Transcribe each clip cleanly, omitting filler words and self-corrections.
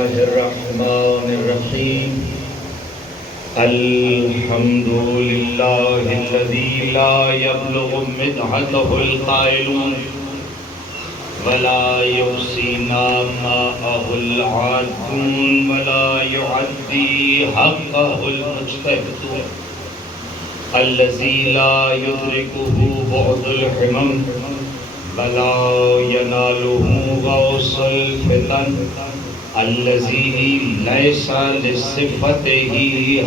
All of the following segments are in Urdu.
الرحمن الرحيم الحمد لله الذي لا يبلغ مدحته القائلون ولا يحصينا ماءه العادون ولا يعدي حقه المجتهدون الذي لا يدركه بعد الحمم ولا يناله غوص الفتن الذي ليس لصفته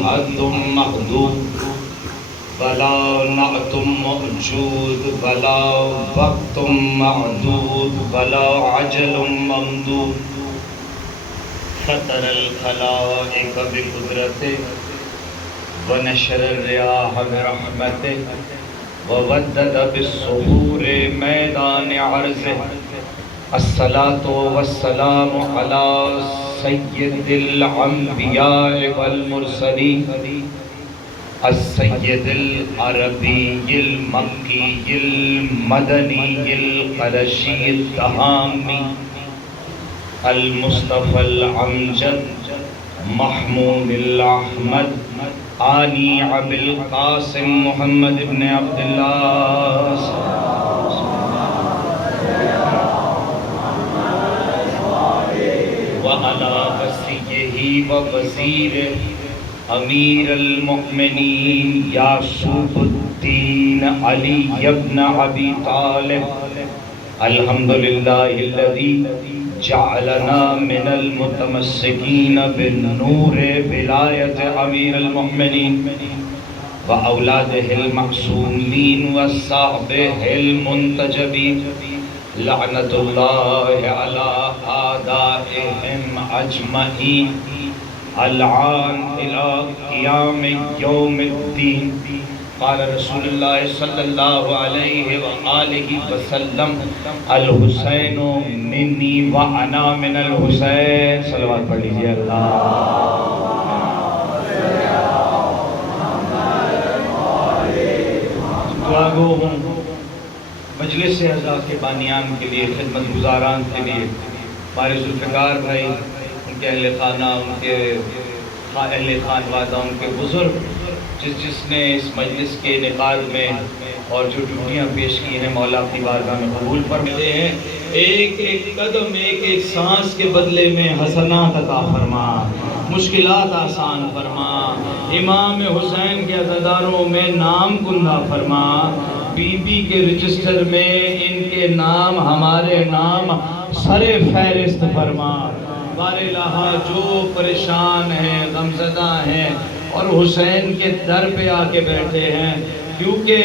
حد محدود ولا نعت موجود ولا وقت معدود ولا عجل ممدود فطر الخلائق بقدرته ونشر الرياح برحمته وودد بالصخور میدان عرضه الصلاة والسلام على سید الانبیاء والمرسلین السید العربی المکی المدنی القرشی التہامی المصطفى الامجد محمود الاحمد آنی ابی القاسم محمد ابن عبداللہ وعلى وصيه ووزيره أمير المؤمنين يعقوب الدين علي بن أبي طالب الحمد لله الذي جعلنا من المتمسكين بالنور ولاية أمير المؤمنين وأولاده المعصومين وصحبه المنتجبين لعنت اللہ علی اعدائهم اجمعین العان الى قیام یوم الدین قال رسول اللہ صلی اللہ علیہ وآلہ وسلم الحسین منی وانا من الحسین صلوات پڑھ لیجئے دعا گو ہوں مجلس اعزا کے بانیان کے لیے، خدمت گزاران کے لیے، ہمارے ذوالفقار بھائی، ان کے اہل خانہ، ان کے اہل خانوادہ، ان کے بزرگ، جس نے اس مجلس کے انعقاد میں اور جو ڈیوٹیاں پیش کی ہیں، مولا اپنی بارگاہ میں قبول فرماتے ہیں۔ ایک ایک قدم، ایک ایک سانس کے بدلے میں حسنات عطا فرما، مشکلات آسان فرما، امام حسین کے عزاداروں میں نام کندہ فرما، بی بی کے رجسٹر میں ان کے نام ہمارے نام سر فہرست فرما۔ بار الہ جو پریشان ہیں، غمزدہ ہیں اور حسین کے در پہ آ کے بیٹھے ہیں، کیونکہ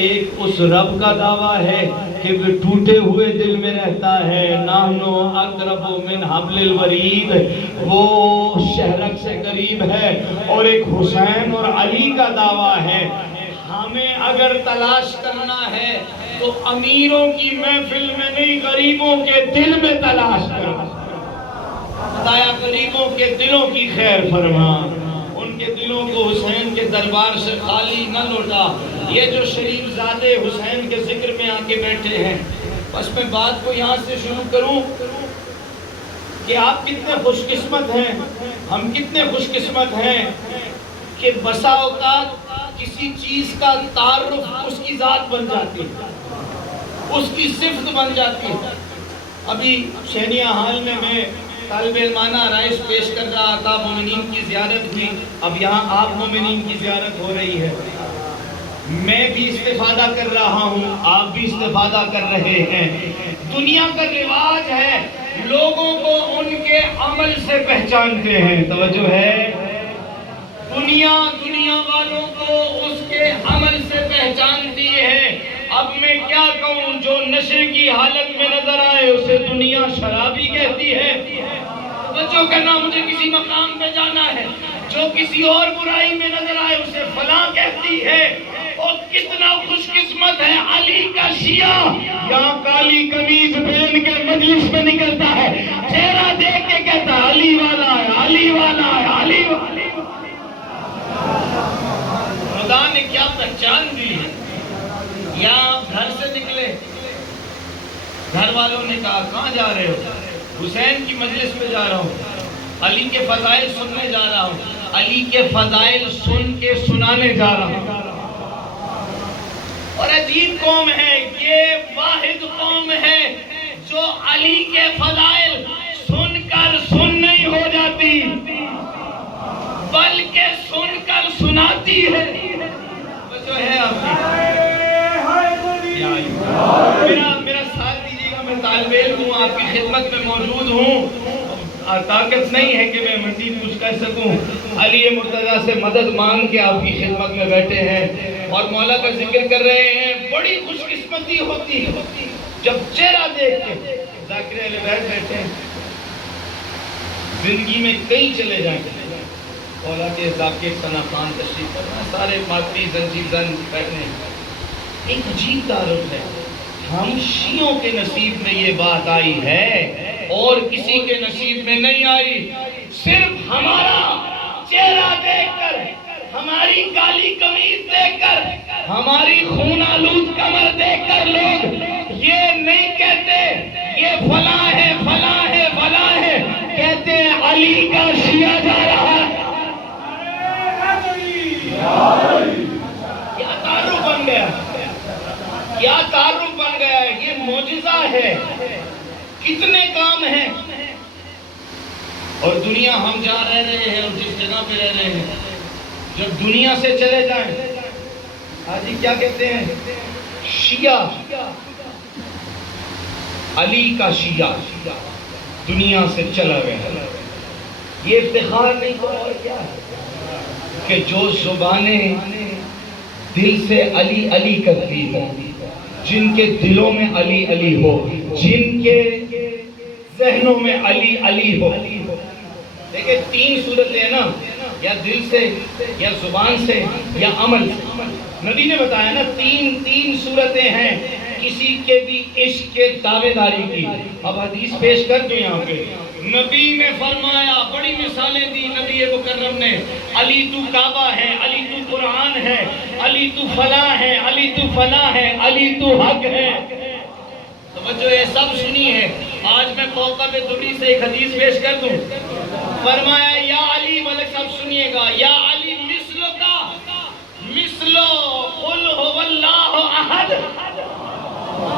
ایک اس رب کا دعویٰ ہے کہ وہ ٹوٹے ہوئے دل میں رہتا ہے، نحنو اقرب من حبل الورید، وہ شہرک سے قریب ہے، اور ایک حسین اور علی کا دعویٰ ہے۔ ہمیں اگر تلاش کرنا ہے تو امیروں کی محفل میں نہیں، غریبوں کے دل میں تلاش کرنا۔ خدایا غریبوں کے دلوں کی خیر فرما، ان کے دلوں کو حسین کے دربار سے خالی نہ لوٹا۔ یہ جو شریف زادے حسین کے ذکر میں آ کے بیٹھے ہیں، بس میں بات کو یہاں سے شروع کروں کہ آپ کتنے خوش قسمت ہیں، ہم کتنے خوش قسمت ہیں کہ بسا اوقات کسی چیز کا تعارف اس کی ذات بن جاتی ہے، اس کی صفت بن جاتی ہے۔ ابھی شہنیہ حال میں طالب علمانہ آرائش پیش کر رہا تھا، مومنین کی زیارت ہوئی، اب یہاں آپ مومنین کی زیارت ہو رہی ہے، میں بھی استفادہ کر رہا ہوں، آپ بھی استفادہ کر رہے ہیں۔ دنیا کا رواج ہے لوگوں کو ان کے عمل سے پہچانتے ہیں، توجہ ہے، دنیا والوں کو اس کے عمل سے پہچانتی ہے۔ اب میں کیا کہوں، جو نشے کی حالت میں نظر آئے اسے دنیا شرابی کہتی ہے، جو کہنا مجھے کسی مقام پہ جانا ہے، جو کسی اور برائی میں نظر آئے اسے فلاں کہتی ہے۔ اور کتنا خوش قسمت ہے علی کا شیعہ، یہاں کالی قمیض پہن کے مجلس میں نکلتا ہے، چہرہ دیکھ کے کہتا ہے علی والا ہے، علی والا ہے، علی والا ہے۔ خدا نے کیا پہچان دی ہے، یا گھر سے نکلے، گھر والوں نے کہا کہاں جا رہے ہو؟ حسین کی مجلس پہ جا رہا ہوں۔ علی کے فضائل سننے جا رہا ہوں، علی کے فضائل سن کے سنانے جا رہا ہوں۔ اور عجیب قوم ہے، یہ واحد قوم ہے جو علی کے فضائل سن کر سن نہیں ہو جاتی بلکہ سن کر سناتی ہے۔ جو ہے آپ میرا ساتھ دیجیے گا، میں طالب علم ہوں، آپ کی خدمت میں موجود ہوں، طاقت نہیں ہے کہ میں مزید کچھ کر سکوں۔ علی مرتضیٰ سے مدد مانگ کے آپ کی خدمت میں بیٹھے ہیں اور مولا کا ذکر کر رہے ہیں۔ بڑی خوش قسمتی ہوتی ہے جب چہرہ دیکھ کے ذاکر اہل بیت بیٹھے ہیں۔ زندگی میں کئی چلے جائیں، اولاد ذاکر ثنا خان تشریف فرما، سارے ماتری زنجیر زن بیٹھے ہیں۔ ایک عجیب تعارف ہے، ہم شیعوں کے نصیب میں یہ بات آئی ہے اور کسی کے نصیب میں نہیں آئی۔ صرف ہمارا چہرہ دیکھ کر، ہماری کالی قمیض دیکھ کر، ہماری خون آلود کمر دیکھ کر لوگ یہ نہیں کہتے یہ فلاں ہے فلاں ہے فلاں ہے، کہتے ہیں علی کا شیعہ جا رہا ہے۔ کیا تعارف بن گیا، کیا تعارف بن گیا ہے، یہ معجزہ ہے۔ کتنے کام ہیں اور دنیا ہم جہاں رہ رہے ہیں اور جس جگہ پہ رہ رہے ہیں، جب دنیا سے چلے جائیں، حاجی کیا کہتے ہیں؟ شیعہ، علی کا شیعہ دنیا سے چلا گیا۔ یہ افتخار نہیں تو اور کیا ہے کہ جو زبانیں دل سے علی علی کرتی ہو، جن کے دلوں میں علی علی ہو، جن کے ذہنوں میں علی علی ہو۔ دیکھیں تین صورتیں ہیں نا، یا دل سے یا زبان سے یا عمل سے۔ نبی نے بتایا نا تین صورتیں ہیں کسی کے بھی عشق کے دعوے داری کی۔ اب حدیث پیش کر دوں یہاں پہ، نبی نے فرمایا، بڑی مثالیں دی نبی مکرم نے، علی تو کعبہ ہے، علی تو قرآن ہے، علی تو فلاں ہے، علی تو فلاں ہے، علی تو حق ہے۔ توجہ یہ سب سنی ہے۔ آج میں موقع پہ تھوڑی سے ایک حدیث پیش کر دوں۔ فرمایا یا علی، ملک صاحب سنیے گا، یا علی مثل کا مثلو قل هو اللہ احد۔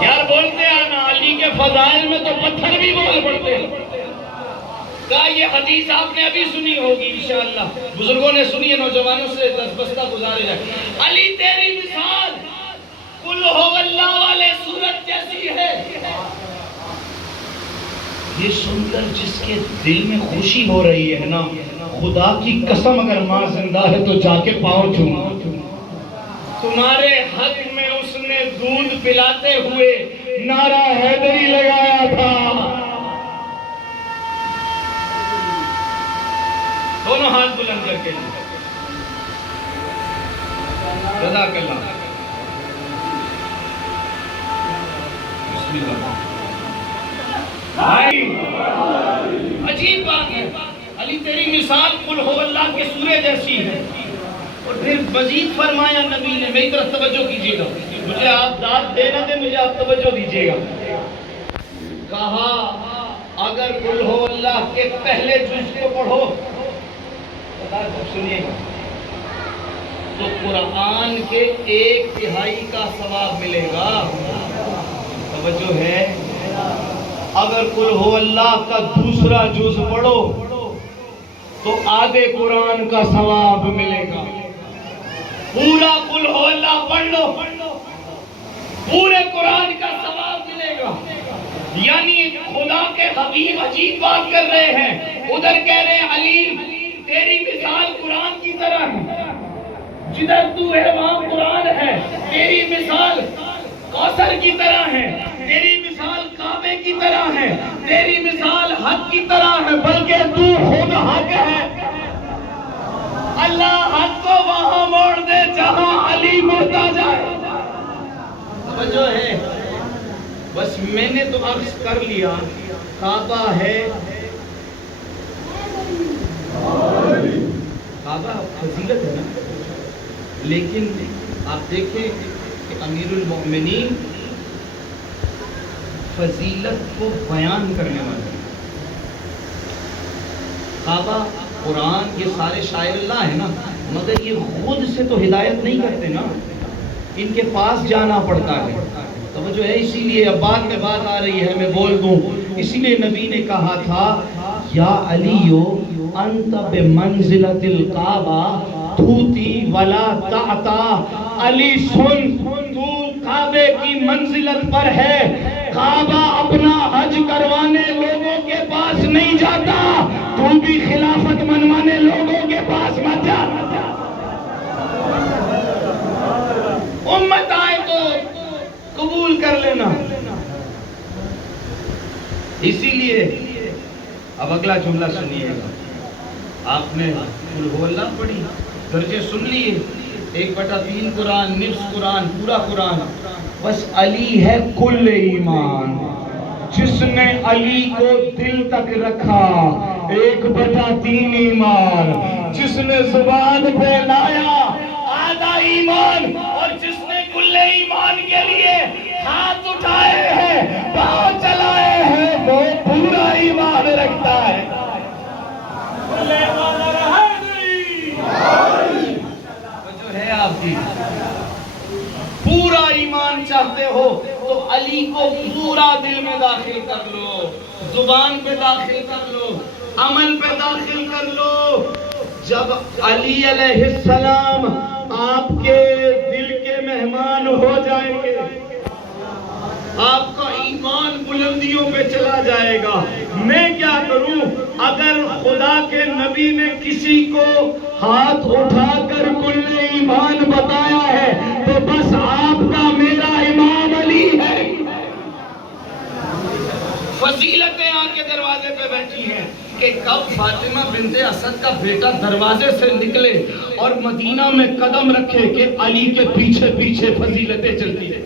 یار بولتے آنا، علی کے فضائل میں تو پتھر بھی بول پڑتے ہیں۔ کہا یہ حدیث آپ نے ابھی سنی ہوگی انشاءاللہ، بزرگوں نے سنی ہے، نوجوانوں سے دستبستہ گزارے جائے۔ علی تیری مثال قل هو اللہ والے سورت جیسی ہے۔ یہ سن کر جس کے دل میں خوشی ہو رہی ہے نا، خدا کی قسم اگر ماں زندہ ہے تو جا کے پاؤں چومو۔ تمہارے حق میں اس نے دودھ پلاتے ہوئے نعرہ حیدری لگایا تھا۔ دونوں ہاتھ بلند کر کے جزاک اللہ۔ بسم اللہ۔ عجیب بات ہے، علی تیری مثال قل ہو اللہ کے سورے جیسی ہے۔ اور پھر مزید فرمایا نبی نے، میری طرف توجہ کیجیے گا، مجھے آپ داد دے نہ دیں، مجھے آپ توجہ دیجیے گا۔ کہا اگر قل ہو اللہ کے پہلے جز کو پڑھو، سنیے گا، تو قرآن کے 1/3 کا ثواب ملے گا۔ توجہ ہے، اگر قل ہو اللہ کا دوسرا جز پڑھو تو آدھے قرآن کا ثواب ملے گا۔ پورا قل ہو اللہ پڑھ لو، پورے قرآن کا ثواب ملے گا۔ یعنی خدا کے حبیب عجیب بات کر رہے ہیں، ادھر کہہ رہے ہیں علی تیری مثال قرآن کی طرح ہے، جدھر تو ہے وہاں قرآن ہے، تیری مثال کوثر کی طرح ہے، تیری مثال کعبے کی طرح ہے، تیری مثال حق کی طرح ہے، بلکہ تو خود حق ہے۔ اللہ حق کو وہاں موڑ دے جہاں علی مڑتا جائے۔ توجہ ہے، بس میں نے تو عرض کر لیا، کعبہ ہے، کعبہ فضیلت ہے نا، لیکن آپ دیکھیں کہ امیر المؤمنین فضیلت کو بیان کرنے والا ہے۔ کعبہ، قرآن، یہ سارے شاعر اللہ ہیں نا، مگر یہ خود سے تو ہدایت نہیں کرتے نا، ان کے پاس جانا پڑتا ہے۔ توجہ ہے، اسی لیے اب بعد میں بات آ رہی ہے، میں بول دوں، اسی لیے نبی نے کہا تھا یا علیو انت بمنزلت الکعبہ توتی ولا تعتا، علی سن، تو کعبے کی منزلت پر ہے، کعبہ اپنا حج کروانے لوگوں کے پاس نہیں جاتا، تو بھی خلافت منوانے لوگوں کے پاس مت جا۔ امت آئے تو قبول کر لینا۔ اسی لیے اب اگلا جملہ سنیے گا، آپ نے قل ہو اللہ پڑھی، درجے سن لیے، 1/3 قرآن، نصف قرآن، پورا قرآن، بس علی ہے کل ایمان، جس نے علی کو دل تک رکھا 1/3 ایمان، جس نے زبان پہ لایا آدھا ایمان، اور جس نے کل ایمان کے لیے ہاتھ اٹھائے ہیں، پاؤں چلائے ہیں، وہ پورا ایمان رکھتا ہے۔ جو ہے آپ کی پورا ایمان چاہتے ہو تو علی کو پورا دل میں داخل کر لو، زبان پہ داخل کر لو، عمل پہ داخل کر لو۔ جب علی علیہ السلام آپ کے دل کے مہمان ہو جائیں گے، آپ کا ایمان بلندیوں پہ چلا جائے گا۔ میں کیا کروں؟ اگر خدا کے نبی نے کسی کو ہاتھ اٹھا کر کل ایمان بتایا ہے تو بس آپ کا میرا امام علی ہے۔ فضیلتیں آ کے دروازے پہ بیٹھی ہیں کہ کب فاطمہ بنت اسد کا بیٹا دروازے سے نکلے اور مدینہ میں قدم رکھے کہ علی کے پیچھے پیچھے فضیلتیں چلتی ہیں۔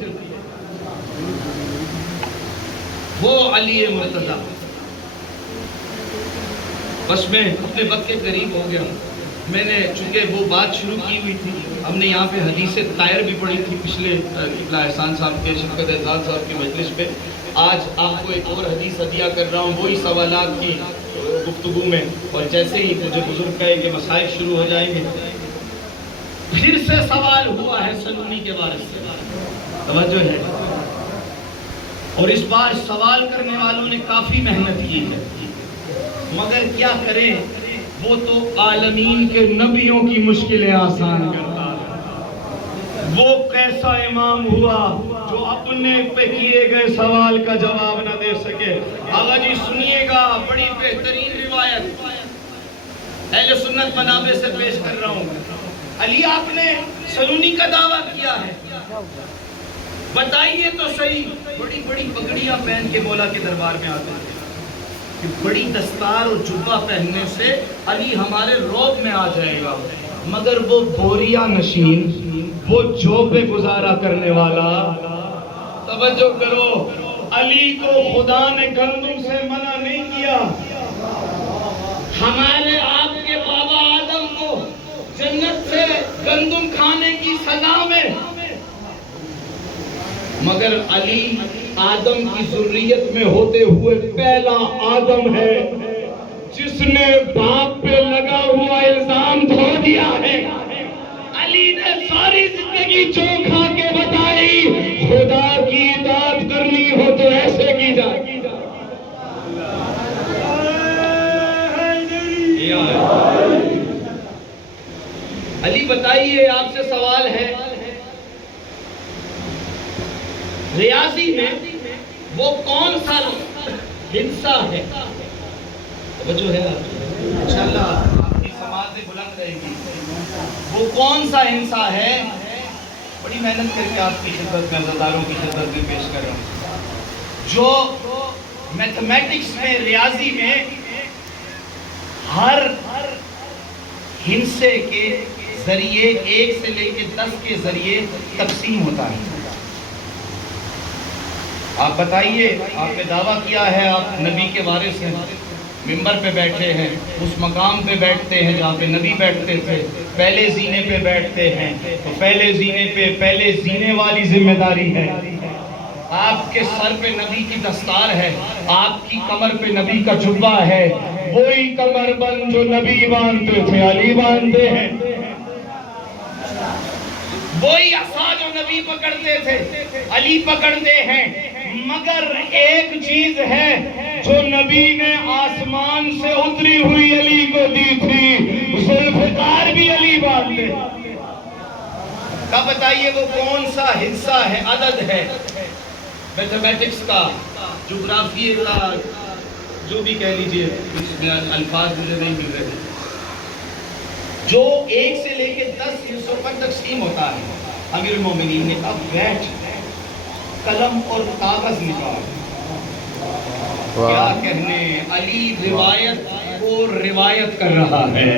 وہ علی مرتضیٰ۔ بس میں اپنے وقت کے قریب ہو گیا ہوں۔ میں نے چونکہ وہ بات شروع کی ہوئی تھی، ہم نے یہاں پہ حدیث طائر بھی پڑھی تھی پچھلے قبلہ احسان صاحب کے، شفقت اعزاز صاحب کی مجلس پہ۔ آج آپ کو ایک اور حدیث عطیہ کر رہا ہوں وہی سوالات کی گفتگو میں، اور جیسے ہی مجھے بزرگ کہے کہ مسائل شروع ہو جائیں گے، پھر سے سوال ہوا ہے سلونی کے بارے سے، توجہ ہے، اور اس بار سوال کرنے والوں نے کافی محنت کی ہے، مگر کیا کریں، وہ تو عالمین کے نبیوں کی مشکلیں آسان کرتا ہے۔ وہ کیسا امام ہوا جو اپنے پہ کیے گئے سوال کا جواب نہ دے سکے؟ آغا جی سنیے گا، بڑی بہترین روایت اہل سنت منابع سے پیش کر رہا ہوں۔ علی آپ نے سلونی کا دعویٰ کیا ہے، بتائیے تو صحیح، بڑی بڑی پگڑیاں پہن کے مولا کے دربار میں آتے ہیں کہ بڑی دستار اور جبہ پہننے سے علی ہمارے روب میں آ جائے گا، مگر وہ بوریا نشین، وہ جو پہ گزارا کرنے والا، توجہ کرو، علی کو خدا نے گندم سے منع نہیں کیا۔ ہمارے آپ کے بابا آدم کو جنت سے گندم کھانے کی سزا میں، مگر علی آدم کی ذریت میں ہوتے ہوئے پہلا آدم ہے جس نے باپ پہ لگا ہوا الزام دھو دیا ہے۔ علی نے ساری زندگی جو کھا کے بتائی، خدا کی اطاعت کرنی ہو تو ایسے کی جائے۔ علی بتائیے، آپ سے سوال ہے، ریاضی میں وہ کون سا ہندسہ ہے؟ توجہ ہے انشاءاللہ آپ کی سماعت بلند رہے گی۔ وہ کون سا ہندسہ ہے؟ بڑی محنت کر کے آپ کی خدمت میں، عزاداروں کی خدمت میں پیش کر رہا ہوں۔ جو میتھمیٹکس میں، ریاضی میں ہر ہندسے کے ذریعے 1 سے لے کے 10 کے ذریعے تقسیم ہوتا ہے۔ آپ بتائیے، آپ نے دعویٰ کیا ہے آپ نبی کے وارث ہیں، ممبر پہ بیٹھے ہیں، اس مقام پہ بیٹھتے ہیں جہاں پہ نبی بیٹھتے تھے، پہلے زینے پہ بیٹھتے ہیں، تو پہلے زینے پہ پہلے زینے والی ذمہ داری ہے۔ آپ کے سر پہ نبی کی دستار ہے، آپ کی کمر پہ نبی کا جبہ ہے، وہی کمر بند جو نبی باندھتے تھے علی باندھتے ہیں، وہی عصا جو نبی پکڑتے تھے علی پکڑتے ہیں، مگر ایک چیز ہے جو نبی نے آسمان سے اتری ہوئی علی کو دی تھی، ذوالفقار بھی علی باندھتے۔ کب بتائیے وہ کون سا حصہ ہے، عدد ہے میتھمیٹکس کا، جغرافیے کا، جو بھی کہہ لیجئے، الفاظ مجھے نہیں مل رہے، جو 1 سے لے کے 10 حصوں پر تقسیم ہوتا ہے۔ امیر المومنین نے کہا بیٹھ، قلم اور کاغذ نکال۔ کیا کہنے، علی روایت کو روایت کر رہا ہے،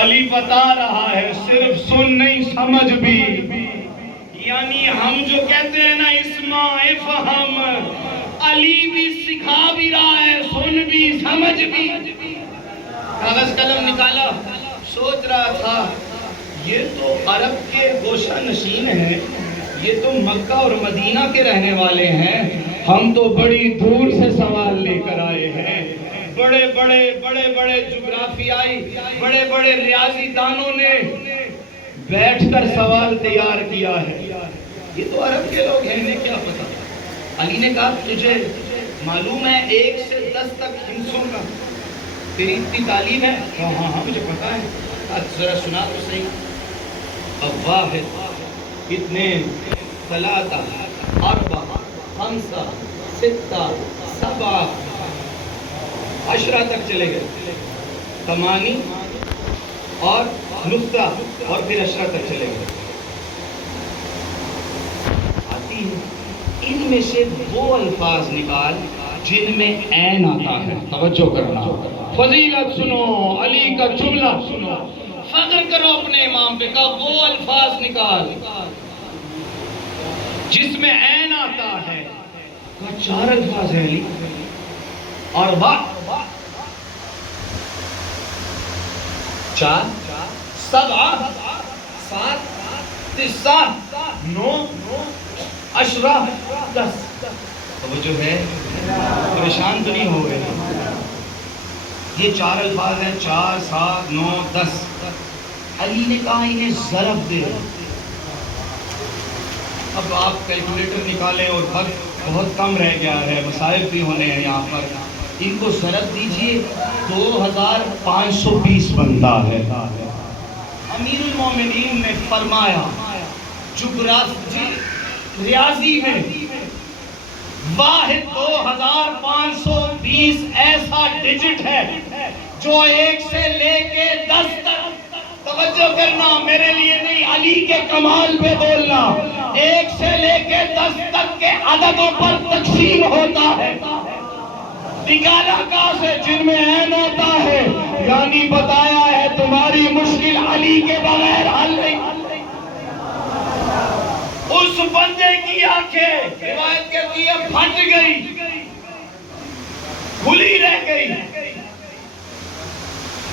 علی بتا رہا ہے، صرف سن نہیں سمجھ بھی، یعنی ہم جو کہتے ہیں نا اسمع افہم، علی بھی سکھا بھی رہا ہے، سن بھی سمجھ بھی۔ کاغذ قلم نکالا، سوچ رہا تھا یہ تو عرب کے گوشہ نشین ہیں، یہ تو مکہ اور مدینہ کے رہنے والے ہیں، ہم تو بڑی دور سے سوال لے کر آئے ہیں، بڑے بڑے جغرافیائی، بڑے بڑے ریاضی دانوں نے بیٹھ کر سوال تیار کیا ہے، یہ تو عرب کے لوگ ہیں، انہیں کیا پتا۔ علی نے کہا تجھے معلوم ہے 1 سے 10 تک ہندسوں کا، تیری اتنی تعلیم ہے؟ ہاں مجھے پتا ہے، ذرا سنا تو صحیح۔ واحد، اتنے، ثلاثہ، اربعہ، خمسہ، ستہ، سبعہ، 10 تک چلے گئے، ثمانی اور نقطہ اور پھر 10 تک چلے گئے۔ آتی ہے ان میں سے وہ الفاظ نکال جن میں عین آتا ہے، توجہ کرنا، فضیلت سنو، علی کا جملہ سنو، فخر کرو اپنے امام پہ، کہا وہ الفاظ نکال جس میں عین آتا ہے۔ کہا 4 الفاظ ہیں علی، اور 4، 7، 9، 10۔ توجہ ہے، پریشان تو نہیں ہو گئے؟ یہ 4 الفاظ ہیں، 4، 7، 9، 10۔ علی نے کہا انہیں ضرب دے۔ اب آپ کیلکولیٹر نکالیں اور وقت بہت کم رہ گیا ہے، مسائل بھی ہونے ہیں یہاں پر، ان کو ضرب دیجئے 2520 بنتا ہے۔ امیر المومنین نے فرمایا جغرافی ریاضی میں واحد 2520 ایسا ڈیجٹ ہے جو 1 سے لے کے 10 تک، توجہ کرنا، میرے لیے نہیں، علی کے کمال پہ بولنا، 1 سے لے کے 10 تک کے عددوں پر تقسیم ہوتا ہے۔ نکالا کہاں سے؟ جن میں عین ہوتا ہے، یعنی بتایا ہے تمہاری مشکل علی کے بغیر حل نہیں۔ اس بندے کی آنکھیں، روایت کہتی ہے، پھٹ گئی، کھلی رہ گئی،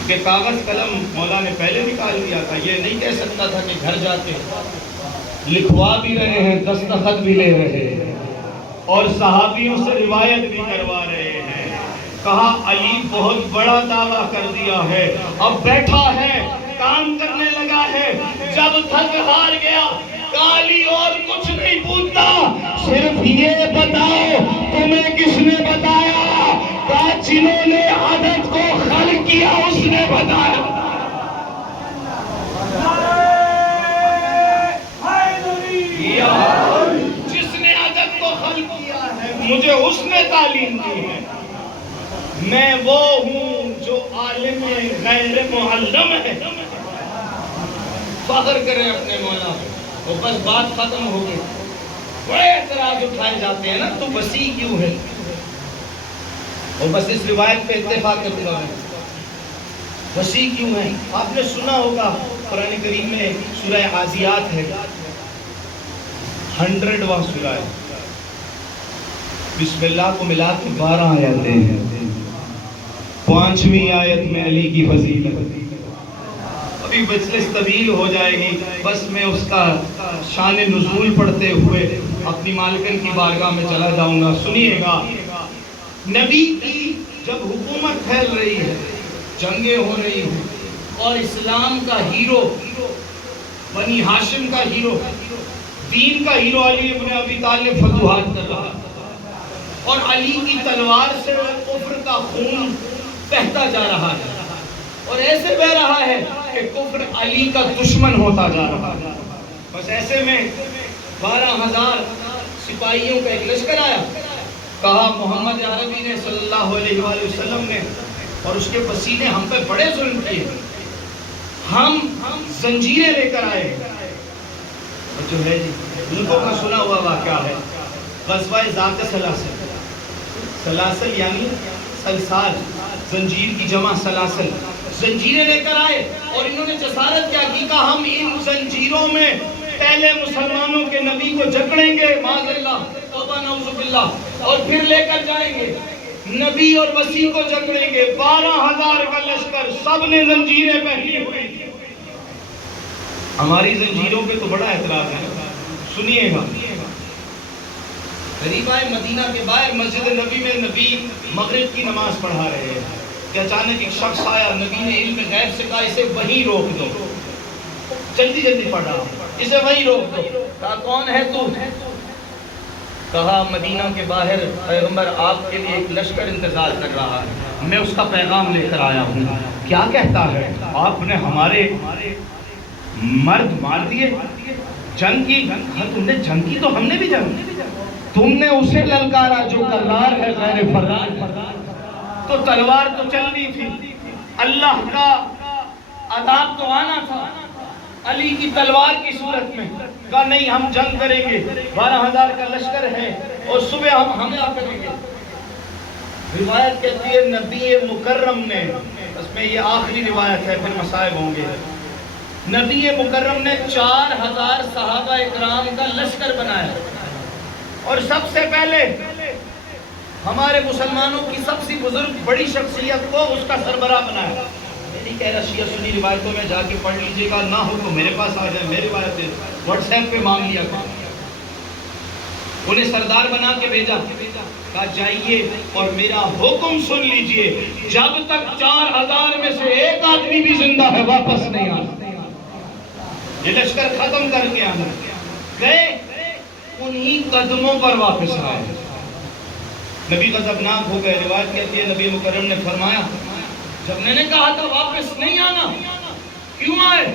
کہ کاغذ قلم مولا نے پہلے نکال دیا تھا، یہ نہیں کہہ سکتا تھا کہ گھر جاتے لکھوا بھی رہے ہیں، دستخط بھی لے رہے ہیں، اور صحابیوں سے روایت بھی کروا رہے ہیں۔ کہا علی بہت بڑا دعویٰ کر دیا ہے، اب بیٹھا ہے، کام کرنے لگا ہے، جب تھک ہار گیا، علی اور کچھ نہیں پوچھتا، صرف یہ بتاؤ تمہیں کس نے بتایا؟ کہا جنہوں نے عدد کو خلق کیا اس نے بتایا۔ جس نے عدد کو خلق کیا ہے مجھے اس نے تعلیم دی ہے، میں وہ ہوں جو عالم غیر معلم ہے۔ فخر کریں اپنے مولا، وہ بس بات ختم ہو گئی۔ بڑے اعتراض اٹھائے جاتے ہیں نا، تو وسیع کیوں ہے؟ اور بس اس روایت پہ اتفاق کرتا ہوں، وسیع کیوں ہے؟ آپ نے سنا ہوگا قرآن کریم میں سورہ عادیات ہے، 100واں سورہ ہے، بسم اللہ کو ملا کے 12 آیتیں ہیں، 5ویں آیت میں علی کی فضیلت، ابھی مجلس طویل ہو جائے گی، بس میں اس کا شان نزول پڑھتے ہوئے اپنی مالکن کی بارگاہ میں چلا جاؤں گا۔ سنیے گا، نبی کی جب حکومت پھیل رہی ہے، جنگیں ہو رہی ہیں، اور اسلام کا ہیرو، بنی ہاشم کا ہیرو، دین کا ہیرو علی ابن ابی طالب فتوحات کر رہا ہے، اور علی کی تلوار سے کفر کا خون بہتا جا رہا ہے، اور ایسے بہ رہا ہے کہ کفر علی کا دشمن ہوتا جا رہا ہے۔ بس ایسے میں 12,000 سپاہیوں کا ایک لشکر آیا، کہا محمد عربی نے صلی اللہ علیہ وآلہ وسلم نے اور اس کے پسینے ہم پہ بڑے ظلم کیے، ہم زنجیریں لے کر آئے، اور جو ہے جی ملکوں کا سنا ہوا واقعہ ہے، غزوہ ذات سلاسل، سلاسل یعنی سلسال، زنجیر کی جمع سلاسل، زنجیریں لے کر آئے، اور انہوں نے جسارت کیا کی، کہا ہم ان زنجیروں میں پہلے مسلمانوں کے نبی کو جکڑیں گے، معاذ اللہ، توبہ نعوذ باللہ، اور پھر لے کر جائیں گے نبی اور مسیح کو جکڑیں گے۔ 12,000 کا لشکر، سب نے زنجیریں پہنی ہوئی تھی۔ ہماری زنجیروں پہ تو بڑا اعتراض ہے، سنیے گا۔ قریب آئے مدینہ کے باہر مسجد نبی میں، نبی مغرب کی نماز پڑھا رہے ہیں کہ اچانک ایک شخص آیا، نبی نے علم غیب سے کہا اسے وہیں روک دو، جلدی جلدی پڑھ رہا ہوں، اسے وہیں روک دو۔ کہا کون ہے تو؟ کہا مدینہ کے باہر پیغمبر آپ کے لیے ایک لشکر انتظار کر رہا ہے، میں اس کا پیغام لے کر آیا ہوں۔ کیا کہتا ہے؟ آپ نے ہمارے مرد مار دیے، جنگ کی؟ تم نے جنگ کی تو ہم نے بھی جنگ کی، تم نے اسے للکارا جو کرار ہے غیر فرار، تو تلوار تو چلنی تھی، اللہ کا عذاب تو آنا تھا علی کی تلوار کی صورت میں۔ کہا نہیں، ہم جنگ کریں گے، 12,000 کا لشکر ہے، اور صبح ہم حملہ کریں گے۔ روایت کہتی ہے نبی مکرم نے، اس میں یہ آخری روایت ہے، پھر مصائب ہوں گے، نبی مکرم نے 4,000 صحابہ اکرام کا لشکر بنایا، اور سب سے پہلے ہمارے مسلمانوں کی سب سے بزرگ بڑی شخصیت کو اس کا سربراہ بنایا۔ میں نہیں کہہ رہا شیعہ سنی روایتوں میں جا کے پڑھ لیجئے گا، نہ ہو تو میرے پاس آ جائے، میری روایتیں واٹس ایپ پہ مانگ لیا کریں۔ انہیں سردار بنا کے بھیجا، کہا جائیے اور میرا حکم سن لیجئے، جب تک 4,000 میں سے ایک آدمی بھی زندہ ہے واپس نہیں آنا، یہ لشکر ختم کر کے آنا۔ گئے، انہی قدموں پر واپس آئے، نبی غضبناک ہو گئے۔ روایت کہتی ہے نبی مکرم نے فرمایا، جب میں نے کہا تھا واپس نہیں آنا، کیوں آئے؟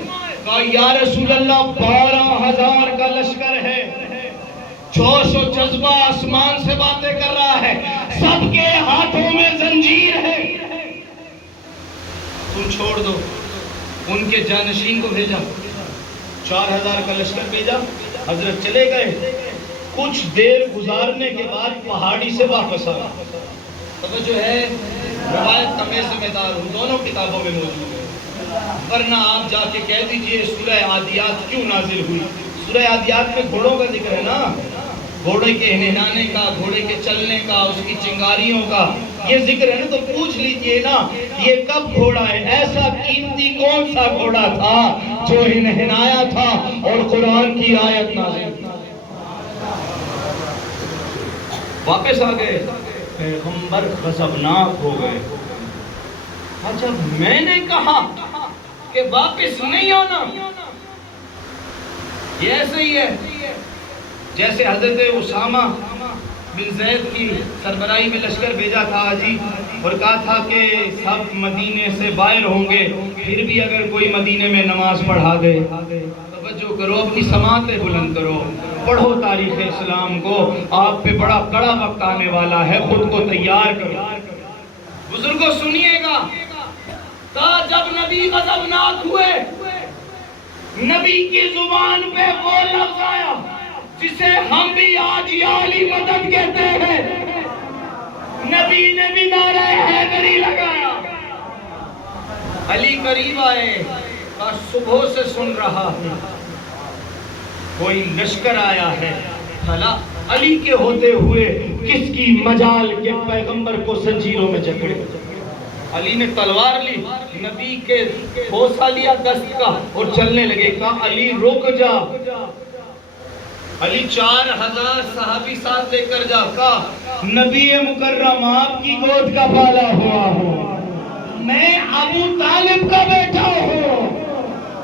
کہا یا رسول اللہ 12,000 کا لشکر ہے، جوش و جذبہ آسمان سے باتیں کر رہا ہے، سب کے ہاتھوں میں زنجیر ہے، تم چھوڑ دو۔ ان کے جانشین کو بھیجا، 4,000 کا لشکر بھیجا، حضرت چلے گئے، کچھ دیر گزارنے کے بعد پہاڑی سے واپس آیا۔ توجہ ہے، روایت کا میں ذمہ دار ہوں، دونوں کتابوں میں موجود ہے، ورنہ آپ جا کے کہہ دیجئے سورہ عادیات کیوں نازل ہوئی۔ سورہ عادیات میں گھوڑوں کا ذکر ہے نا، گھوڑے کے ہنہنانے کا، گھوڑے کے چلنے کا، اس کی چنگاریوں کا یہ ذکر ہے نا، تو پوچھ لیجئے نا یہ کب گھوڑا ہے؟ ایسا قیمتی کون سا گھوڑا تھا جو ہنہنایا تھا اور قرآن کی آیت نازل ہوئی؟ واپس آ گئے، پیغمبر غضبناک ہو گئے۔ جب میں نے کہا کہ واپس نہیں ہونا، یہ ایسے ہی ہے جیسے حضرت اسامہ بن زید کی سربراہی میں لشکر بھیجا تھا حاجی، اور کہا تھا کہ سب مدینے سے باہر ہوں گے، پھر بھی اگر کوئی مدینے میں نماز پڑھا دے، توجہ کرو، اپنی سماعتیں بلند کرو، پڑھو تاریخ اسلام کو، آپ پہ بڑا کڑا وقت آنے والا ہے، خود کو تیار کرو۔ بزرگوں سنیے گا، کہا جب نبی غضبناک ہوئے، نبی کی زبان پہ وہ لفظ آیا جسے ہم بھی آج یا علی مدد کہتے ہیں، نبی نے بھی نعرہ حیدری لگایا۔ علی قریب آئے، کہا صبح سے سن رہا ہوں کوئی لشکر آیا ہے، بھلا علی کے ہوتے ہوئے کس کی مجال کے پیغمبر کو زنجیروں میں جکڑے۔ علی نے تلوار لی، نبی کے بوسہ لیا دست کا اور چلنے لگے، کہا علی رک جا۔ علی 4,000 صحابی ساتھ لے کر جا، کہا نبی مکرم آپ کی گود کا پالا ہوا ہوں، میں ابو طالب کا بیٹا ہوں،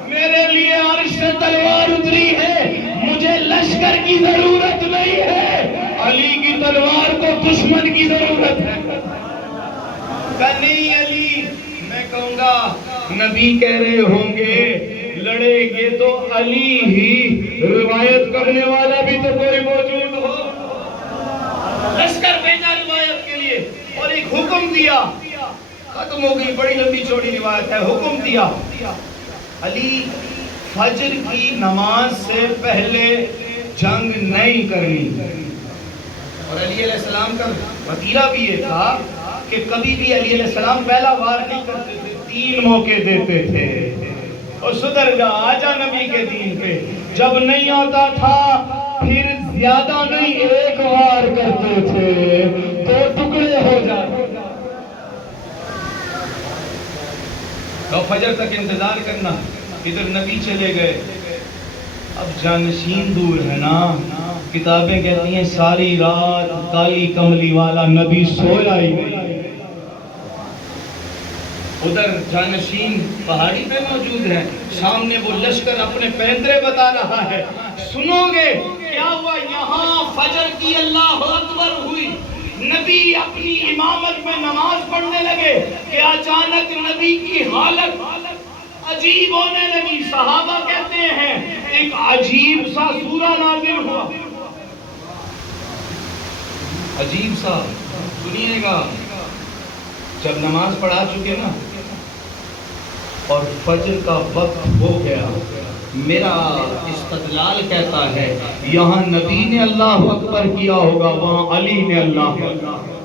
میرے لیے عرش سے تلوار اتری ہے، مجھے لشکر کی ضرورت نہیں ہے، علی کی تلوار کو دشمن کی ضرورت ہے۔ کہ نہیں علی، میں کہوں گا نبی کہہ رہے ہوں گے لڑیں گے تو علی ہی، روایت کرنے والا بھی تو کوئی موجود ہو۔ لشکر بھیجا روایت کے لیے اور ایک حکم دیا، ختم ہو گئی، بڑی لمبی چوڑی روایت ہے، حکم دیا علی فجر کی نماز سے پہلے جنگ نہیں کرنی۔ اور علی علیہ السلام کا وتیرہ بھی یہ تھا کہ کبھی بھی علی علیہ السلام پہلا وار نہیں کرتے تھے، 3 موقع دیتے تھے، اور سدھر جا، آجا نبی کے دین پہ۔ جب نہیں آتا تھا پھر زیادہ نہیں، 1 وار کرتے تھے، 2 ٹکڑے ہو جاتے۔ تو فجر تک انتظار کرنا، ادھر نبی چلے گئے، اب جانشین دور ہے نا، کتابیں کہتی ہیں ساری رات کالی کملی والا نبی سویا ہی نہیں، ادھر جانشین پہاڑی پہ موجود ہے، سامنے وہ لشکر اپنے پیندرے بتا رہا ہے۔ سنو گے کیا ہوا؟ یہاں فجر کی اللہ اکبر ہوئی، نبی اپنی امامت میں نماز پڑھنے لگے کہ اچانک نبی کی حالت عجیب ہونے لگی۔ صحابہ کہتے ہیں ایک عجیب سا سورہ نازل ہوا، عجیب سا، سنیے گا، جب نماز پڑھا چکے نا اور فجر کا وقت ہو گیا، میرا استدلال کہتا ہے یہاں نبی نے اللہ اکبر کیا ہوگا، وہاں علی نے اللہ اکبر۔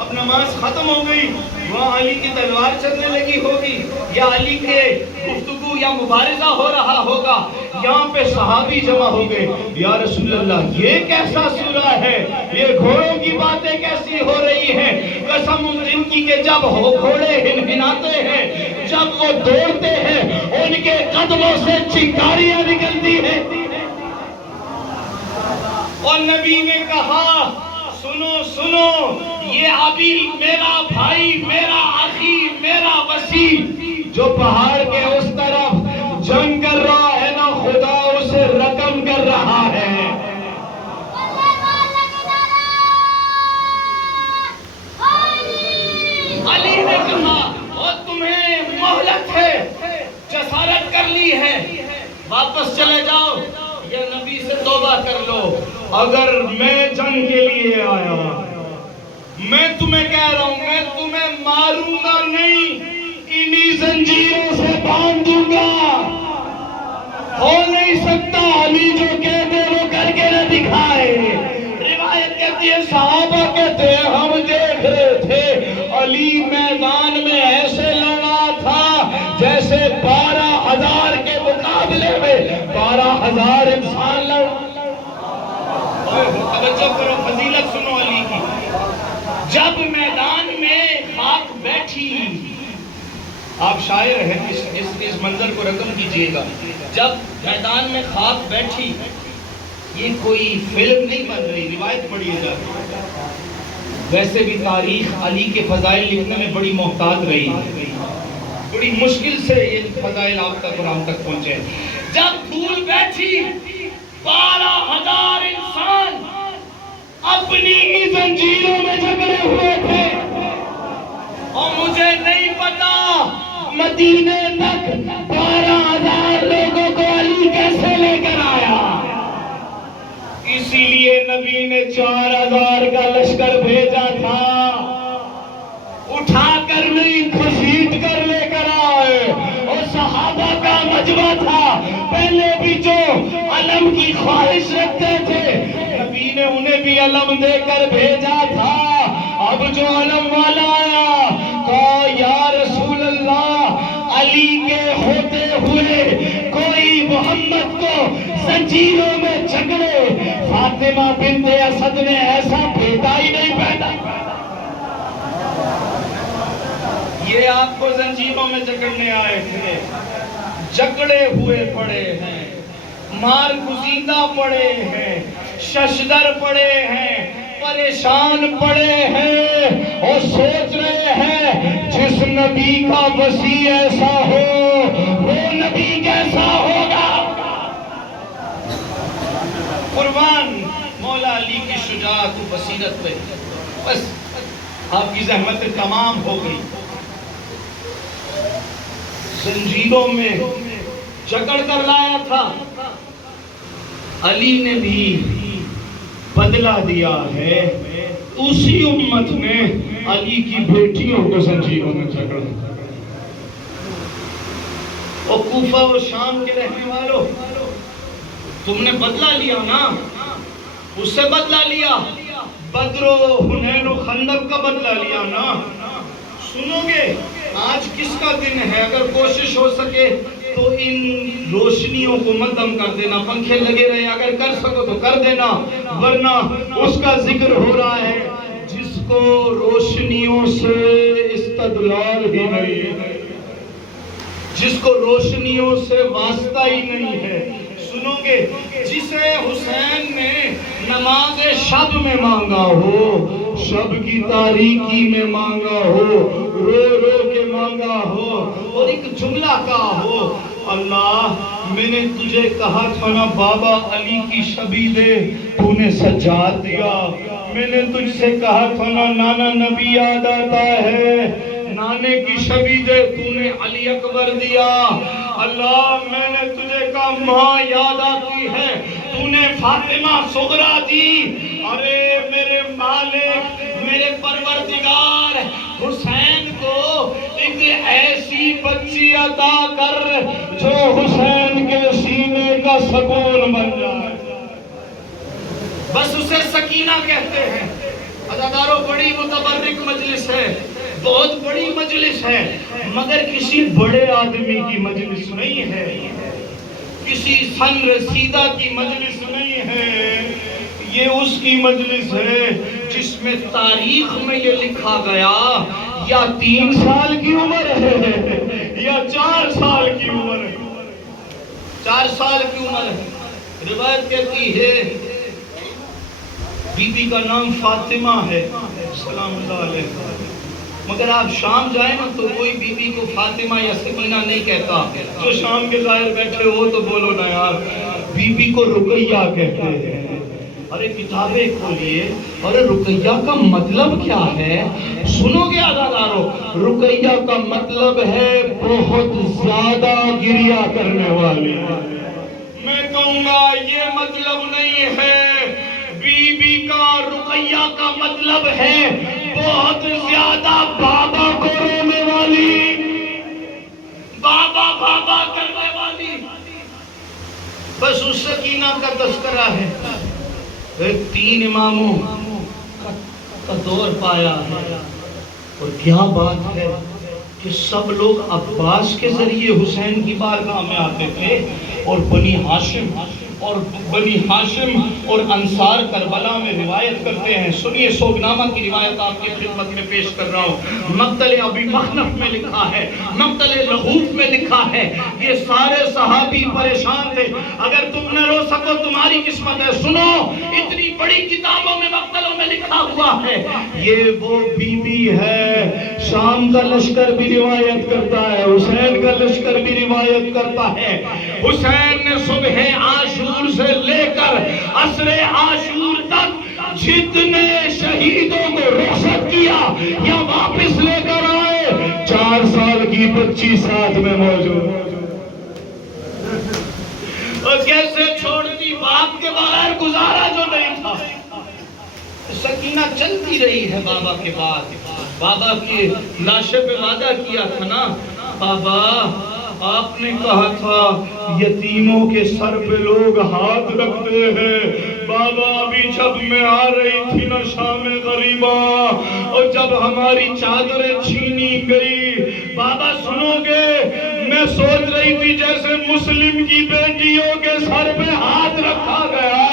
اب نماز ختم ہو گئی، وہاں علی کی تلوار چلنے لگی ہوگی، یا علی کے گفتگو یا مبارزہ ہو رہا ہوگا، یہاں پہ صحابی جمع ہو گئے، یا رسول اللہ یہ کیسا سورہ ہے، یہ گھوڑوں کی باتیں کیسی ہو رہی ہیں؟ قسم اس دن کی کہ جب گھوڑے ہنہناتے ہیں، جب وہ دوڑتے ہیں، ان کے قدموں سے چنگاریاں نکلتی ہیں۔ اور نبی نے کہا سنو سنو، یہ ابھی میرا بھائی، میرا اخی، میرا وسیع جو پہاڑ کے اس طرف جنگ کر رہا ہے نا، خدا اسے رقم کر رہا ہے۔ علی نے کہا اور تمہیں مہلت ہے، جسارت کر لی ہے، واپس چلے جاؤ، یہ نبی سے توبہ کر لو۔ اگر میں جنگ کے لیے آیا، میں تمہیں کہہ رہا ہوں، میں تمہیں ماروں گا نہیں، انہی زنجیروں سے باندھ دوں گا۔ ہو نہیں سکتا علی جو کہتے وہ کر کے نہ دکھائے۔ روایت کہتی ہے صحابہ کہتے ہیں ہم دیکھ رہے تھے علی میدان میں ایسے لڑا تھا جیسے 12,000 کے مقابلے میں 12,000 انسان لڑ۔ توجہ کرو، فضیلت سنو علی کی۔ جب میدان میں خاک بیٹھی، آپ شاعر ہیں، اس منظر کو رقم کیجئے گا، جب میدان میں خاک بیٹھی، یہ کوئی فلم نہیں بن رہی، روایت پڑھیے گا۔ ویسے بھی تاریخ علی کے فضائل لکھنے میں بڑی محتاط رہی، بڑی مشکل سے یہ فضائل آپ تک اور ہم تک پہنچے۔ جب پھول بیٹھی، 12,000 انسان اپنی ہی زنجیروں میں جکڑے ہوئے تھے، اور مجھے نہیں پتا مدینے تک 12,000 لوگوں کو علی کیسے لے کر آیا۔ اسی لیے نبی نے 4,000 کا لشکر بھیجا تھا، اٹھا کر نہیں گھسیٹ کر لے کر آئے، اور صحابہ کا مجمع تھا، پہلے بھی جو علم کی خواہش رکھتے تھے نبی نے انہیں بھی علم دے کر بھیجا تھا۔ اب جو علم والا آیا کہا یا رسول اللہ، علی کے ہوتے ہوئے کوئی محمد کو زنجیروں میں جکڑے، فاطمہ بنت اسد نے ایسا بھیدا ہی نہیں پیدا۔ یہ آپ کو زنجیروں میں جکڑنے آئے تھے، جکڑے ہوئے پڑے ہیں، مار گزیدہ پڑے ہیں، ششدر پڑے ہیں، پریشان پڑے ہیں اور سوچ رہے ہیں جس نبی کا وسیع ایسا ہو وہ نبی کیسا ہوگا. قربان مولا علی کی شجاعت و بصیرت پہ بس آپ کی زحمت تمام ہو گئی. زنجیروں میں جکڑ کر لایا تھا, علی نے بھی بدلہ دیا ہے. اسی امت نے علی کی بیٹیوں کو زنجیروں میں جکڑا. اور کوفہ و شام کے رہنے والوں, تم نے بدلہ لیا نا, اس سے بدلہ لیا. بدر و حنین و خندق کا بدلہ لیا نا. سنو گے آج کس کا دن ہے؟ اگر کوشش ہو سکے تو ان روشنیوں کو مت دم کر دینا. پنکھے لگے رہے, اگر کر سکو تو کر دینا, ورنہ اس کا ذکر ہو رہا ہے جس کو روشنیوں سے استدلال ہی نہیں ہے, جس کو روشنیوں سے واسطہ ہی نہیں ہے. سنو گے جسے حسین نے نماز شب میں مانگا ہو, شب کی تاریکی میں مانگا ہو, رو رو کے مانگا ہو, اور ایک جملہ کہا ہو, اللہ میں نے تجھے کہا تھا نا بابا علی کی شبی دے, تو نے سجاد دیا. میں نے تجھ سے کہا تھا نا نانا نبی یاد آتا ہے, نانے کی شبی دے, تو نے علی اکبر دیا. اللہ میں نے تجھے کہا ماں یاد آتی ہے, تو نے فاطمہ صغرا دی. ارے میرے مالک, میرے پروردگار, حسین کو ایک ایسی بچی عطا کر جو حسین کے سینے کا سکون بن جائے. بس اسے سکینہ کہتے ہیں. عزاداروں بڑی متبرک مجلس ہے, بہت بڑی مجلس ہے, مگر کسی بڑے آدمی کی مجلس نہیں ہے, کسی سن رسیدہ کی مجلس نہیں ہے. یہ اس کی مجلس ہے جس میں تاریخ میں یہ لکھا گیا یا 3 سال کی عمر ہے یا 4 سال کی عمر ہے. 4 سال کی عمر ہے. روایت کہتی ہے بی بی کا نام فاطمہ ہے سلام اللہ علیہ, مگر آپ شام جائیں نا تو کوئی بی بی کو فاطمہ یا سکینہ نہیں کہتا. جو شام کے ظاہر بیٹھے ہو تو بولو نا یار, بی بی کو رقیہ کہتے ہیں. ارے کتابیں کھولیے, ارے رقیہ کا مطلب کیا ہے؟ سنو گے عزادارو, رقیہ کا مطلب ہے بہت زیادہ گریہ کرنے والی. میں کہوں گا یہ مطلب نہیں ہے. بی بی کا رقیہ کا مطلب ہے بہت زیادہ بابا کو رونے والی, بابا بابا کرنے والی. بس اس سکینہ کا تذکرہ ہے. 3 اماموں کا دور پایا ہے, اور کیا بات ہے کہ سب لوگ عباس کے ذریعے حسین کی بارگاہ میں آتے تھے, اور بنی ہاشم اور انصار کربلا میں روایت کرتے ہیں. سنیے سوگنامہ کی روایت آپ کی خدمت میں پیش کر رہا ہوں. مقتل ابی مخنف میں لکھا ہے, مقتل لہوف میں لکھا ہے, یہ سارے صحابی پریشان تھے. اگر تم نہ رو سکو تمہاری قسمت ہے. سنو, اتنی بڑی کتابوں میں مقتلوں میں لکھا ہوا ہے. یہ وہ بی بی ہے, شام کا لشکر بھی روایت کرتا ہے, حسین کا لشکر بھی روایت کرتا ہے. حسین نے صبح عاشور سے لے کر عصر عاشور تک جتنے شہیدوں کو رخصت کیا یا واپس لے کر آئے, 4 سال کی بچی ساتھ میں موجود. اور کیسے چھوڑ دی, باپ کے بغیر گزارا جو نہیں تھا. سکینہ چلتی رہی ہے بابا کے بعد. بابا کی لاشے پہ وعدہ کیا تھا نا, بابا آپ نے کہا تھا یتیموں کے سر پہ لوگ ہاتھ رکھتے ہیں. بابا ابھی جب میں آ رہی تھی نا شام غریبہ, اور جب ہماری چادریں چھینی گئی, بابا سنو گے, میں سوچ رہی تھی جیسے مسلم کی بیٹیوں کے سر پہ ہاتھ رکھا گیا,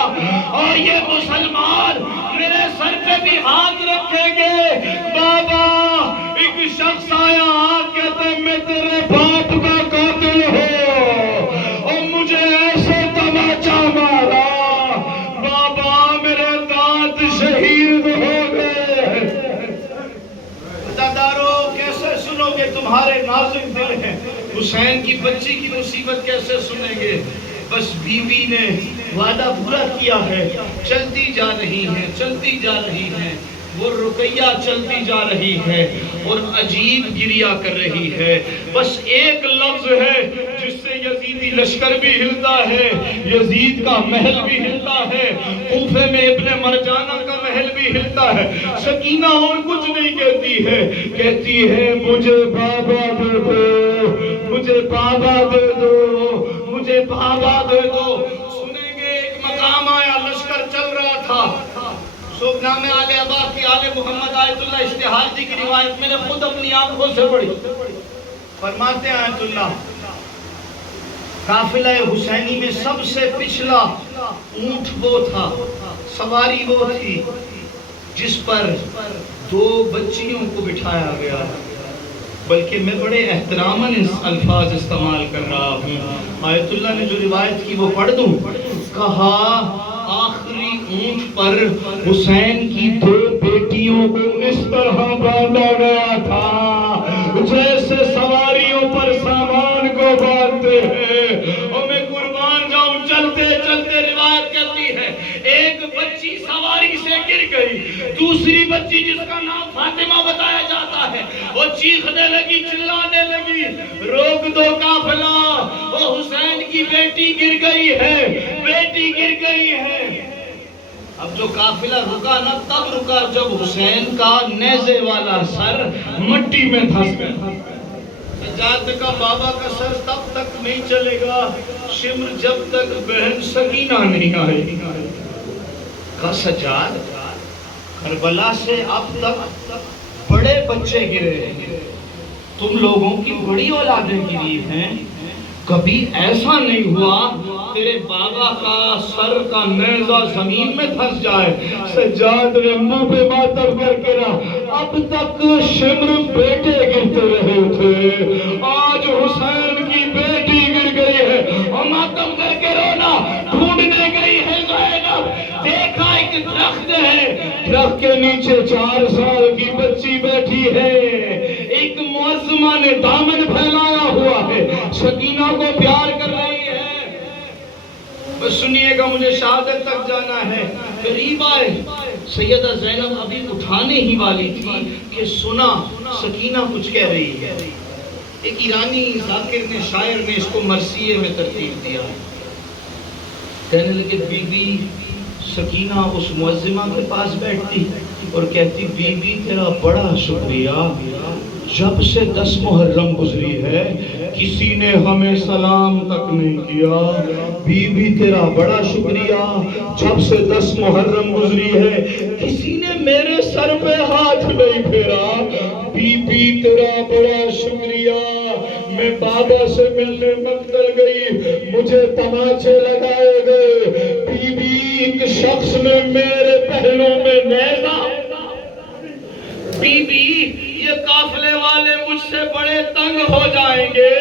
اور یہ مسلمان میرے سر پہ بھی ہاتھ رکھیں گے. بابا ایک شخص آیا, کہتے میں تیرے باپ کا قاتل ہوں, اور مجھے ایسے تماچا مارا, بابا میرے دانت شہید تمہارے نازک دل ہیں، حسین کی بچی کی مصیبت کیسے سنیں گے؟ بس بیوی نے وعدہ پورا کیا ہے، چلتی جا رہی ہیں، چلتی جا رہی ہیں، وہ رقیہ چلتی جا رہی ہے اور عجیب گریہ کر رہی ہے۔ بس ایک لفظ ہے جس سے یزیدی لشکر بھی ہلتا ہے، یزید کا محل بھی ہلتا ہے، کوفے میں ابن مرجانہ کا محل بھی ہلتا ہے۔ سکینہ اور کچھ نہیں کہتی ہے، کہتی ہے مجھے بابا دے دو، مجھے بابا دے دو، مجھے بابا دے دو۔ سنیں گے ایک مقام آیا، لشکر چل رہا تھا، نام آل ابا کی آل محمد آیت اللہ اشتہادی کی روایت میں نے خود اپنی آنکھوں سے پڑھی۔ فرماتے ہیں آیت اللہ، قافلہ حسینی میں سب سے پچھلا اونٹ وہ تھا، سواری وہ تھی جس پر 2 بچیوں کو بٹھایا گیا، بلکہ میں بڑے احتراماً الفاظ استعمال کر رہا ہوں۔ آیت اللہ نے جو روایت کی وہ پڑھ دوں۔ کہا آخری اونٹ پر حسین کی 2 بیٹیوں کو اس طرح باندھا گیا تھا جیسے سواریوں پر سامان کو باندھتے ہیں، اور میں قربان جاؤں، چلتے چلتے روایت کہتی ہے ایک بچی سواری سے گر گئی، دوسری بچی جس کا نام فاطمہ بتایا جاتا ہے وہ چیخنے لگی، چلانے لگی، روک دو قافلہ، وہ حسین کی بیٹی گر گئی ہے، بیٹی گر گئی ہے۔ اب جو قافلہ رکا نا تب رکا جب حسین کا نیزے والا سر مٹی میں دھس گیا۔ سجاد نے کہا بابا کا سر تب تک نہیں چلے گا شمر جب تک بہن سکینہ نہیں آئے۔ کہا سجاد کربلا سے اب تک بڑے بچے گرے ہیں، تم لوگوں کی بڑی اولادیں گری ہیں، کبھی ایسا نہیں ہوا تیرے بابا کا سر کا نیزہ زمین میں دھس جائے۔ سجاد نے منہ پہ ماتم کر کے رہا، اب تک شمر بیٹے گرتے رہے تھے، آج حسین کی بیٹی گر گئی ہے، اور ماتم کر کے رونا، ڈھونڈنے گئی ہے زینب، دیکھا ایک درخت ہے، درخت کے نیچے 4 سال کی بچی بیٹھی ہے، ایک معظمہ نے دامن پھیلایا ہوا ہے، سکینہ کو پیار کر رہی ہے۔ بس سنیے گا، مجھے شہادت تک جانا ہے، قریب آئے، سیدہ زینب ابھی اٹھانے ہی والی تھی کہ سنا سکینہ کچھ کہہ رہی ہے۔ ایک ایرانی ذاکر نے، شاعر نے اس کو مرثیے میں ترتیب دیا، کہنے لگے بی بی سکینہ اس معظمہ کے پاس بیٹھتی اور کہتی بی بی تیرا بڑا شکریہ، جب سے 10 محرم گزری ہے کسی نے ہمیں سلام تک نہیں کیا، بی بی تیرا بڑا شکریہ، جب سے 10 محرم گزری ہے کسی نے میرے سر پہ ہاتھ نہیں پھیرا، بی بی تیرا بڑا شکریہ، میں بابا سے ملنے مقتل گئی، مجھے تماچے لگائے گئے، بی بی ایک شخص نے میرے پہلوں میں نیزہ، بی بی یہ قافلے والے مجھ سے بڑے تنگ ہو جائیں گے،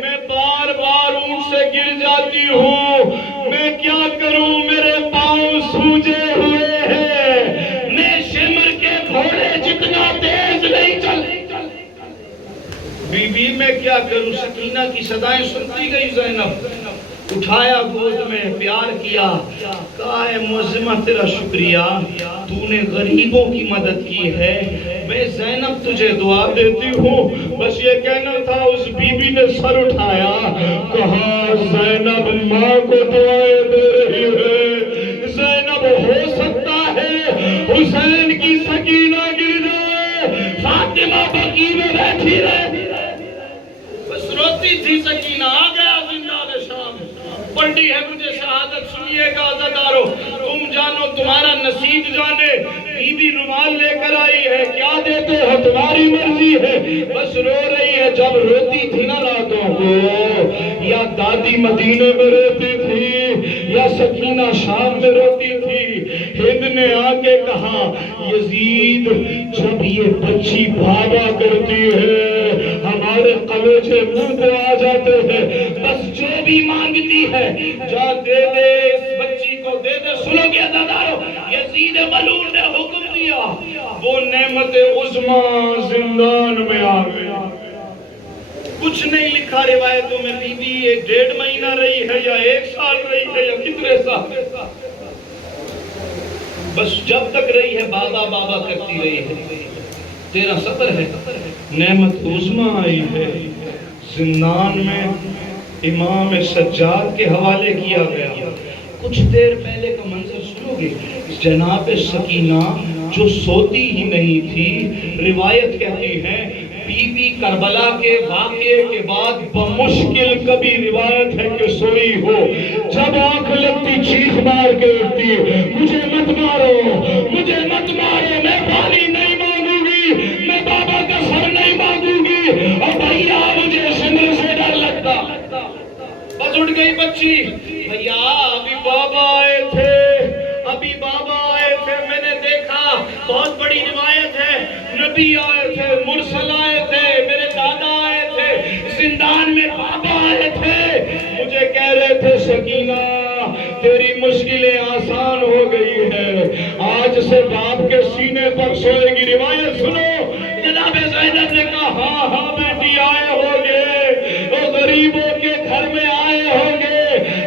میں بار بار اونٹ سے گر جاتی ہوں، میں کیا کروں، میرے پاؤں سوجے ہوئے ہیں، میں شمر کے گھوڑے جتنا تیز نہیں چلتی، بی بی میں کیا کروں۔ سکینہ کی صدائیں سنتی گئی زینب، اٹھایا گود میں، پیار کیا، کہا اے معظمہ تیرا شکریہ، تو نے غریبوں کی مدد کی ہے، میں زینب تجھے دعا دیتی ہوں۔ بس یہ کہنا تھا، اس بی بی نے سر اٹھایا، کہا زینب ماں کو دعائیں دے رہی ہے، زینب ہو سکتا ہے حسین کی سکینہ گر جائے، فاطمہ بقی میں بیٹھی رہے، بس روتی تھی سکینہ، آ گیا زندہ شام، پڑھی ہے مجھے شہادت، سنیے گا عزادارو، تم جانو تمہارا نصیب جانے، بی بی رومال لے کر آئی ہے، کیا دیتے ہو تمہاری مرضی ہے، بس رو رہی ہے، جب روتی تھی نا راتوں کو، یا دادی مدینے میں روتی تھی یا سکینہ شام میں روتی تھی، ہند نے آ کے کہا یزید جب یہ بچی بھاگا کرتی ہے ہمارے کلیجے منہ کو آ جاتے ہیں، بس جو بھی مانگتی ہے جا دے دے، اس بچی کو دے دے۔ سنو گے عزادارو، یزید ملعون نے حکم دیا، وہ نعمت عظمیٰ زندان میں آ گئی، کچھ نہیں لکھا روایتوں میں بی بی 1.5 مہینہ رہی ہے یا 1 سال رہی ہے یا کتنے سال، بس جب تک رہی ہے بابا بابا کرتی رہی ہے۔ تیرا سفر ہے، نعمت عظمیٰ آئی ہے، زندان میں امام سجاد کے حوالے کیا گیا۔ کچھ دیر پہلے کا منظر سنو گے، جناب سکینہ جو سوتی ہی نہیں تھی، روایت کہتی ہے بی بی کربلا کے واقعے کے بعد بمشکل کبھی روایت ہے کہ سوئی ہو، جب آنکھ لگتی چیخ مار کے اٹھتی، مجھے مت مارو، مجھے مت مارو، میں پانی نہیں مانگوں گی، میں بابا کا سر نہیں مانگوں گی، اور بھیا مجھے سمر سے ڈر لگتا۔ بس اٹھ گئی بچی، بھیا ابھی بابا آئے تھے، ابھی بابا آئے تھے، میں نے دیکھا، بہت بڑی روایت ہے، نبی آئے تھے، مرسل آئے تھے، میرے دادا آئے تھے، زندان میں بابا آئے تھے، مجھے کہہ رہے تھے سکینہ تیری مشکلیں آسان ہو گئی ہے، آج سے باپ کے سینے پر سوئے گی۔ روایت سنو، جناب زینب نے کہا ہاں ہاں بیٹی آئے ہوگے، وہ غریبوں کے گھر میں آئے ہوگے،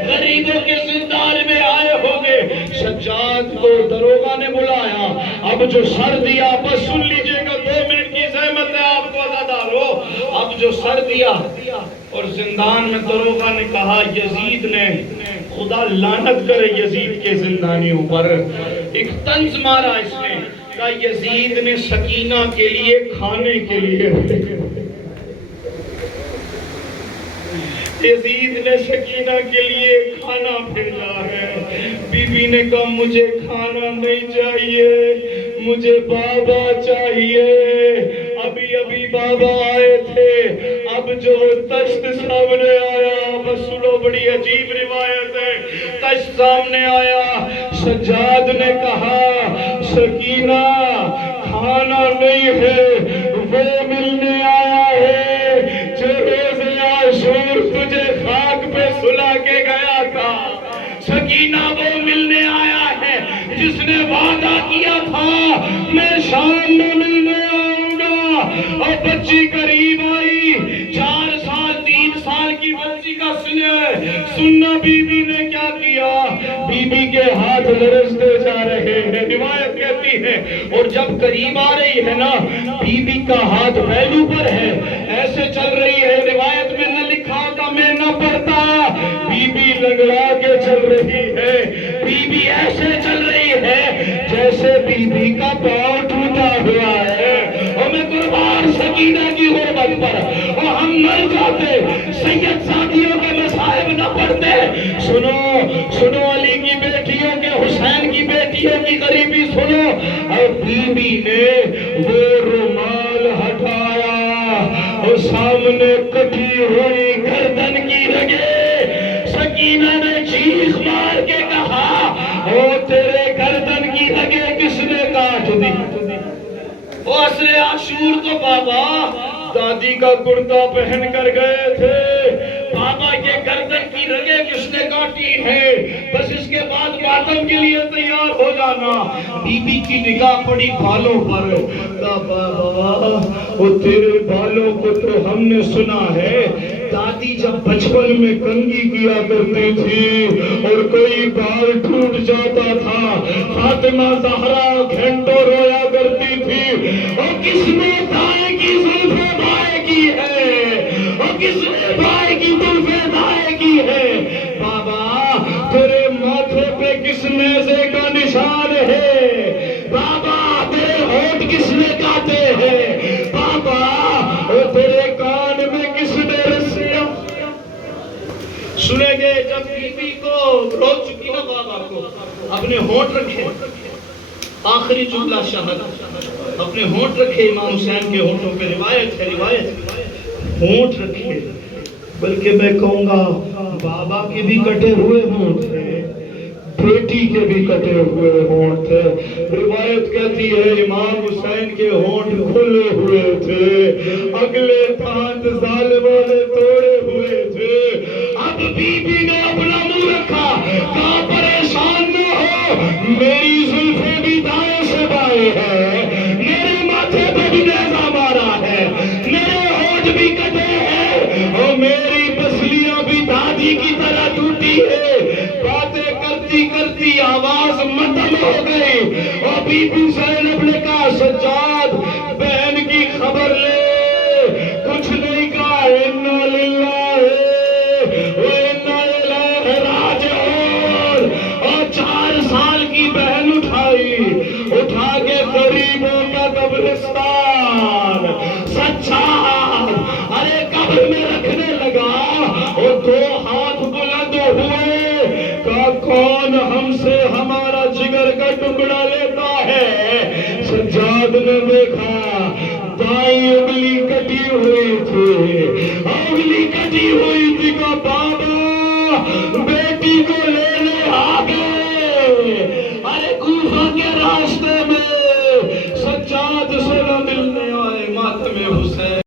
غریبوں کے زندان میں آئے ہوگے۔ سجاد کو دروغہ نے بلایا، اب جو سر دیا، بس سن لیجئے گا، 2 منٹ کی زحمت ہے آپ کو عزادارو، اب جو سر دیا اور زندان میں دروغہ نے کہا یزید نے، خدا لعنت کرے یزید کے زندانیوں پر، ایک طنز مارا اس نے، کہا یزید نے سکینہ کے لیے کھانے کے لیے، یزید نے سکینہ کے لیے کھانا بھیجا ہے۔ بی بی نے کہا مجھے کھانا نہیں چاہیے، مجھے بابا چاہیے، ابھی ابھی بابا آئے تھے، اب جو تشت سامنے آیا، بس سنو بڑی عجیب روایت ہے، تشت سامنے آیا، سجاد نے کہا سکینہ کھانا نہیں ہے، وہ ملنے آیا ہے جو روز عاشور تجھے خاک پہ سلا کے گیا تھا، سکینہ وہ ملنے آیا ہے جس نے وعدہ کیا تھا میں شام میں ملنے آؤں گا، اور بچی قریب آئی، 4 سال 3 سال کی بچی کا سننا بی بی نے کیا کیا، بی بی کے ہاتھ لرزتے جا رہے ہیں، روایت کہتی ہے، اور جب قریب آ رہی ہے نا، بی بی کا ہاتھ پہلو پر ہے، ایسے چل رہی ہے، روایت میں نہ لکھا ہوتا میں نہ پڑھتا، بی بی لنگڑا کے چل رہی ہے، بی بی ایسے چل رہی ہے جیسے بی بی کا پاؤں ٹوٹا ہوا ہے، اور میں قربان سکینہ کی غربت پر، اور ہم مر جاتے، سید ساتھیوں کے مصائب نہ پڑھتے، سنو علی کی بیٹیوں کے، حسین کی بیٹیوں کی غریبی سنو، اور بی بی نے وہ رومال ہٹایا، اور سامنے کٹی ہوئی گردن کی رگیں، سکینہ نے چیخ مار کے کہا او تیرے گردن کی رگیں کس نے کاٹ دی؟ وہ عصر عاشور تو بابا دادی کا کرتا پہن کر گئے تھے، بابا یہ گردن کی رگیں کس نے کاٹی ہے؟ بس اس کے بعد ماتم کے لیے تیار ہو جانا۔ بی بی کی نگاہ پڑی بالوں پر، بابا وہ تیرے بالوں کو تو ہم نے سنا ہے دادی جب بچپن میں کنگھی کیا کرتی تھی اور کوئی بال ٹوٹ جاتا تھا، فاطمہ زہرا گھنٹوں رویا کرتی تھی، اور کس نے دائیں کی زلفیں بائیں کی ہے، اور کس نے بائیں کی زلفیں دائیں کی ہے؟ بابا تیرے ماتھے پہ کس نیزے کا نشان ہے؟ بابا تیرے ہونٹ کس نے کاٹے ہیں؟ بابا تیرے کان میں کس نے رسیاں؟ سنیں گے جب بی بی کو رو چکی نا بابا کو، اپنے ہونٹ رکھے، آخری جملہ شہادت، اپنے ہونٹ رکھے امام حسین کے ہونٹوں پہ، روایت ہے، ہونٹ رکھے، بلکہ میں کہوں گا بابا کے بھی کٹے ہوئے ہونٹ تھے، بیٹی کے بھی کٹے ہوئے ہونٹ تھے، روایت کہتی ہے امام حسین کے ہونٹ کھلے ہوئے تھے، اگلے دانت ظالموں نے توڑے ہوئے تھے، اب بی بی نے اپنا منہ رکھا، کہا پریشان نہ ہو، میری زلفیں بھی دائیں سے بائیں ہیں، میرے ماتھے پہ بھی نیزہ مارا ہے، میرے ہونٹ بھی کٹے ہیں، بی بی زینب نے کہا سجاد بہن کی خبر لے، کچھ نہیں کہا انا للہ و انا الیہ راجعون، اور 4 سال کی بہن اٹھا کے غریبوں کا قبرستان سجاد ارے قبر میں رکھنے لگا، اور 2 ہاتھ بلند ہوئے، کہا کون ہم سے ہمارا جگر کا ٹکڑا لیتا ہے؟ سجاد نے دیکھا دائیں انگلی کٹی ہوئی تھی، انگلی کٹی ہوئی تھی، کہ بابا بیٹی کو لینے آ گئے۔ ارے کوفہ کے راستے میں سجاد سے نہ ملنے آئے ماتم حسین